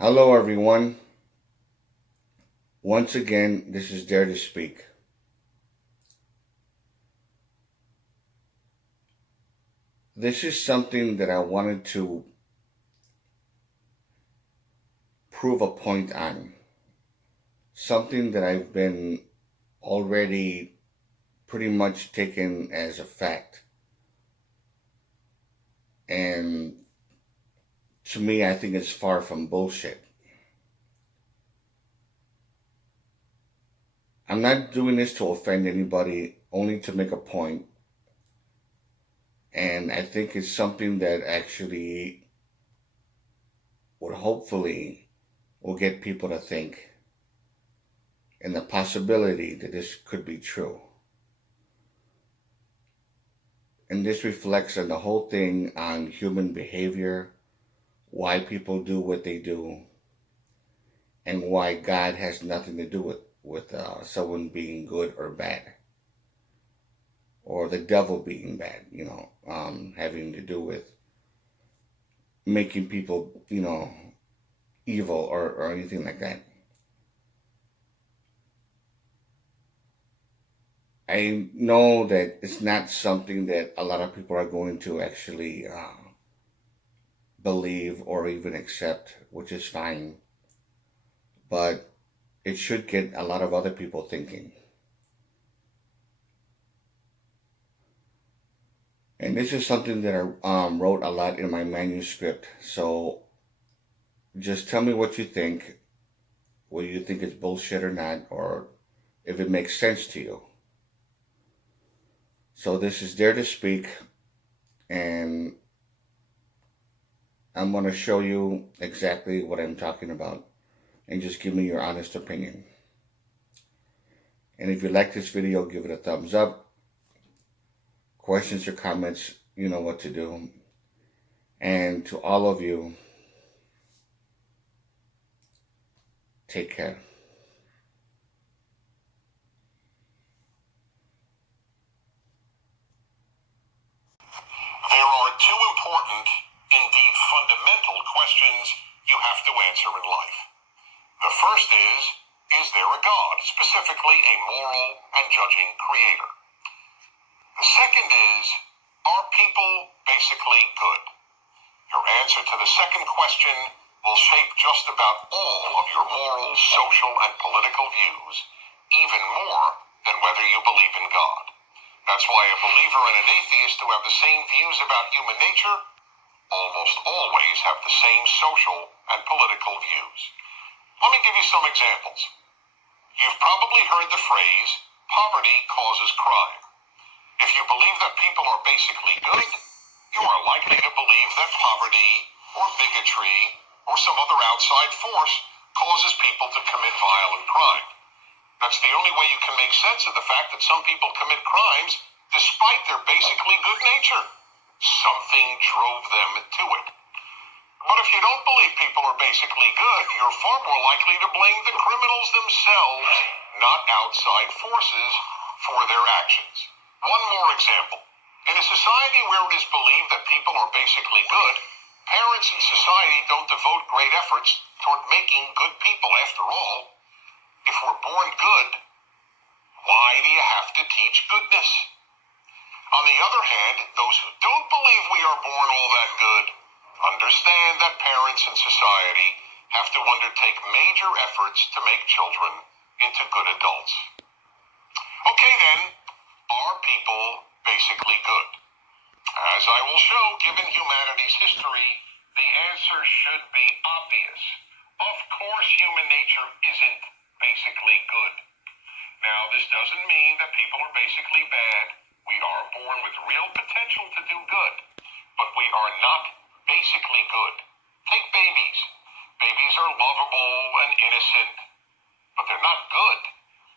Hello, everyone. Once again, this is Dare to Speak. This is something that I wanted to prove a point on. Something that I've been already pretty much taken as a fact. And to me, I think it's far from bullshit. I'm not doing this to offend anybody, only to make a point. And I think it's something that actually would hopefully will get people to think, and the possibility that this could be true. And this reflects on the whole thing on human behavior, why people do what they do, and why God has nothing to do with someone being good or bad, or the devil being bad, having to do with making people, evil or anything like that. I know that it's not something that a lot of people are going to actually believe or even accept, which is fine. But it should get a lot of other people thinking. And this is something that I wrote a lot in my manuscript. So just tell me what you think, whether you think it's bullshit or not, or if it makes sense to you. So this is Dare to Speak, and I'm going to show you exactly what I'm talking about, and just give me your honest opinion. And if you like this video, give it a thumbs up. Questions or comments, you know what to do. And to all of you, take care. There are two important, indeed fundamental questions you have to answer in life. The first is there a God, specifically a moral and judging creator? The second is, are people basically good? Your answer to the second question will shape just about all of your moral, social, and political views, even more than whether you believe in God. That's why a believer and an atheist who have the same views about human nature almost always have the same social and political views. Let me give you some examples. You've probably heard the phrase, poverty causes crime. If you believe that people are basically good, you are likely to believe that poverty or bigotry or some other outside force causes people to commit violent crime. That's the only way you can make sense of the fact that some people commit crimes despite their basically good nature. Something drove them to it. But if you don't believe people are basically good, you're far more likely to blame the criminals themselves, not outside forces, for their actions. One more example. In a society where it is believed that people are basically good, parents in society don't devote great efforts toward making good people. After all, if we're born good, why do you have to teach goodness? On the other hand, those who don't believe we are born all that good understand that parents in society have to undertake major efforts to make children into good adults. Okay then, are people basically good? As I will show, given humanity's history, the answer should be obvious. Of course, human nature isn't basically good. Now, this doesn't mean that people are basically bad. We are born with real potential to do good, but we are not basically good. Take babies. Babies are lovable and innocent, but they're not good.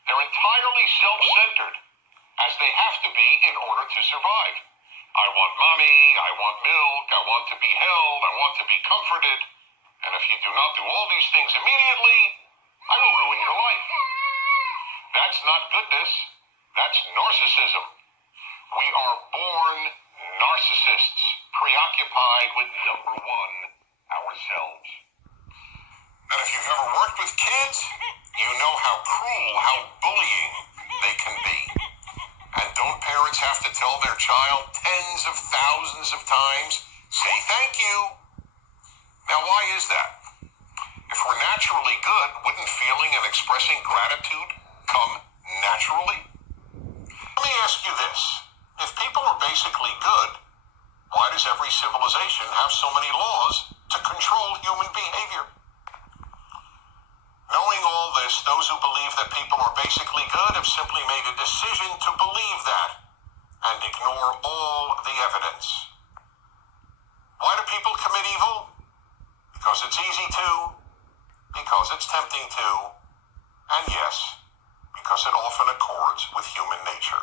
They're entirely self-centered, as they have to be in order to survive. I want mommy, I want milk, I want to be held, I want to be comforted, and if you do not do all these things immediately, I will ruin your life. That's not goodness, that's narcissism. We are born narcissists, preoccupied with number one, ourselves. with kids, you know how cruel, how bullying they can be. And don't parents have to tell their child tens of thousands of times, say thank you? Now, why is that? If we're naturally good, wouldn't feeling and expressing gratitude come naturally? Let me ask you this. If people are basically good, why does every civilization have so many laws to control human behavior? Knowing all this, those who believe that people are basically good have simply made a decision to believe that and ignore all the evidence. Why do people commit evil? Because it's easy to, because it's tempting to, and yes, because it often accords with human nature.